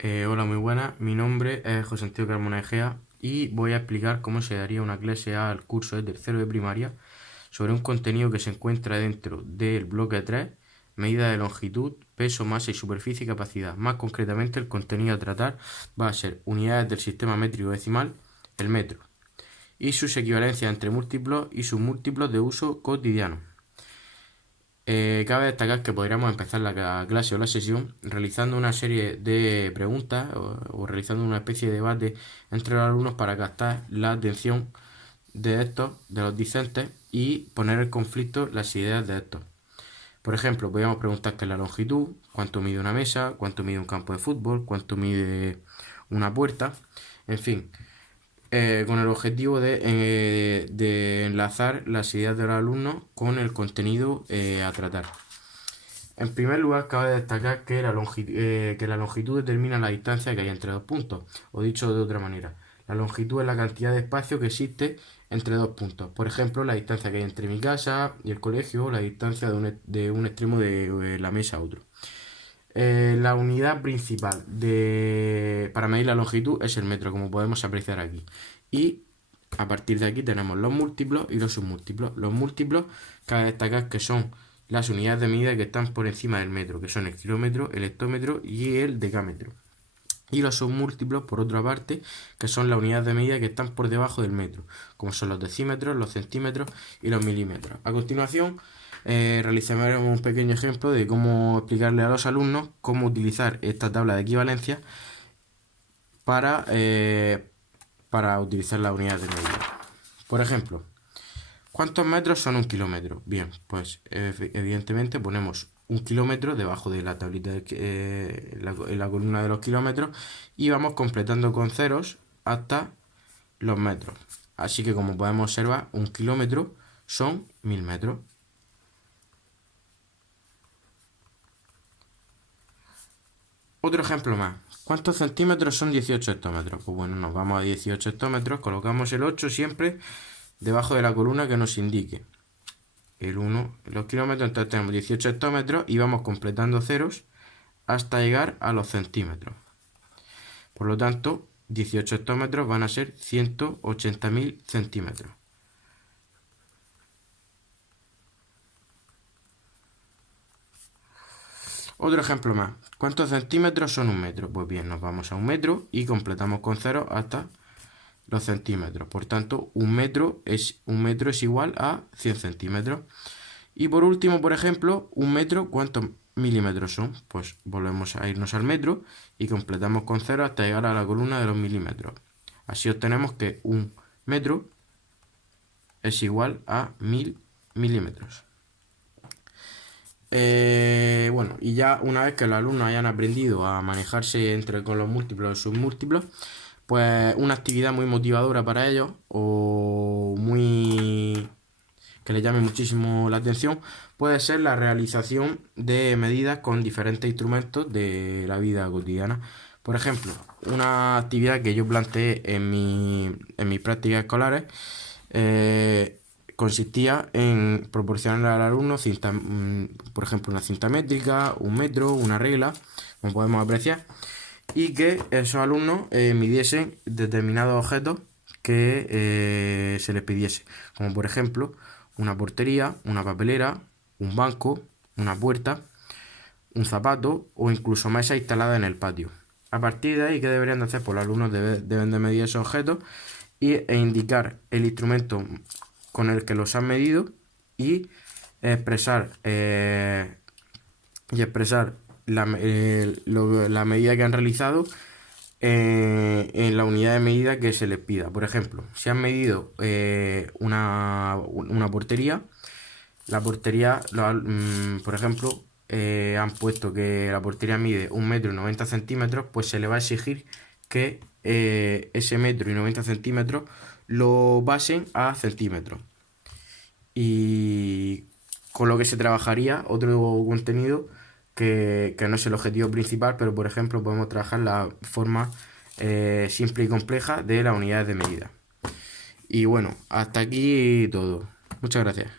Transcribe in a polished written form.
Hola, muy buenas. Mi nombre es José Antonio Carmona Egea y voy a explicar cómo se daría una clase al curso de tercero de primaria sobre un contenido que se encuentra dentro del bloque 3, medida de longitud, peso, masa y superficie y capacidad. Más concretamente, el contenido a tratar va a ser unidades del sistema métrico decimal, el metro, y sus equivalencias entre múltiplos y submúltiplos de uso cotidiano. Cabe destacar que podríamos empezar la clase o la sesión realizando una serie de preguntas o realizando una especie de debate entre los alumnos para captar la atención de los discentes, y poner en conflicto las ideas de estos. Por ejemplo, podríamos preguntar qué es la longitud, cuánto mide una mesa, cuánto mide un campo de fútbol, cuánto mide una puerta, en fin, con el objetivo de enlazar las ideas de los alumnos con el contenido a tratar. En primer lugar, cabe destacar que la longitud determina la distancia que hay entre dos puntos, o dicho de otra manera, la longitud es la cantidad de espacio que existe entre dos puntos. Por ejemplo, la distancia que hay entre mi casa y el colegio, o la distancia de un extremo de la mesa a otro. La unidad principal para medir la longitud es el metro, como podemos apreciar aquí. Y a partir de aquí tenemos los múltiplos y los submúltiplos. Los múltiplos, cabe destacar que son las unidades de medida que están por encima del metro, que son el kilómetro, el hectómetro y el decámetro. Y los submúltiplos, por otra parte, que son las unidades de medida que están por debajo del metro, como son los decímetros, los centímetros y los milímetros. A continuación, realizaremos un pequeño ejemplo de cómo explicarle a los alumnos cómo utilizar esta tabla de equivalencia para utilizar las unidades de medida. Por ejemplo, ¿cuántos metros son un kilómetro? Bien, pues evidentemente ponemos un kilómetro debajo de la tablita en la columna de los kilómetros y vamos completando con ceros hasta los metros. Así que, como podemos observar, un kilómetro son 1000 metros. Otro ejemplo más. ¿Cuántos centímetros son 18 hectómetros? Pues bueno, nos vamos a 18 hectómetros, colocamos el 8 siempre debajo de la columna que nos indique el 1 en los kilómetros. Entonces tenemos 18 hectómetros y vamos completando ceros hasta llegar a los centímetros. Por lo tanto, 18 hectómetros van a ser 180.000 centímetros. Otro ejemplo más. ¿Cuántos centímetros son un metro? Pues bien, nos vamos a un metro y completamos con ceros hasta los centímetros. Por tanto, un metro es igual a 100 centímetros. Y por último, por ejemplo, un metro, ¿cuántos milímetros son? Pues volvemos a irnos al metro y completamos con cero hasta llegar a la columna de los milímetros. Así obtenemos que un metro es igual a 1000 milímetros. Bueno, y ya una vez que los alumnos hayan aprendido a manejarse con los múltiplos y submúltiplos, pues una actividad muy motivadora para ellos o que les llame muchísimo la atención puede ser la realización de medidas con diferentes instrumentos de la vida cotidiana. Por ejemplo, una actividad que yo planteé en mis prácticas escolares consistía en proporcionar al alumno por ejemplo, una cinta métrica, un metro, una regla, como podemos apreciar, y que esos alumnos midiesen determinados objetos que se les pidiese, como por ejemplo una portería, una papelera, un banco, una puerta, un zapato o incluso mesa instalada en el patio. A partir de ahí, ¿qué deberían de hacer? Pues los alumnos deben de medir esos objetos e indicar el instrumento con el que los han medido y expresar la medida que han realizado en la unidad de medida que se les pida. Por ejemplo, si han medido una portería, la portería, por ejemplo, han puesto que la portería mide 1,90 m, pues se le va a exigir que ese 1,90 m lo basen a centímetros. Y con lo que se trabajaría otro contenido que no es el objetivo principal, pero por ejemplo podemos trabajar la forma simple y compleja de las unidades de medida. Y bueno, hasta aquí todo. Muchas gracias.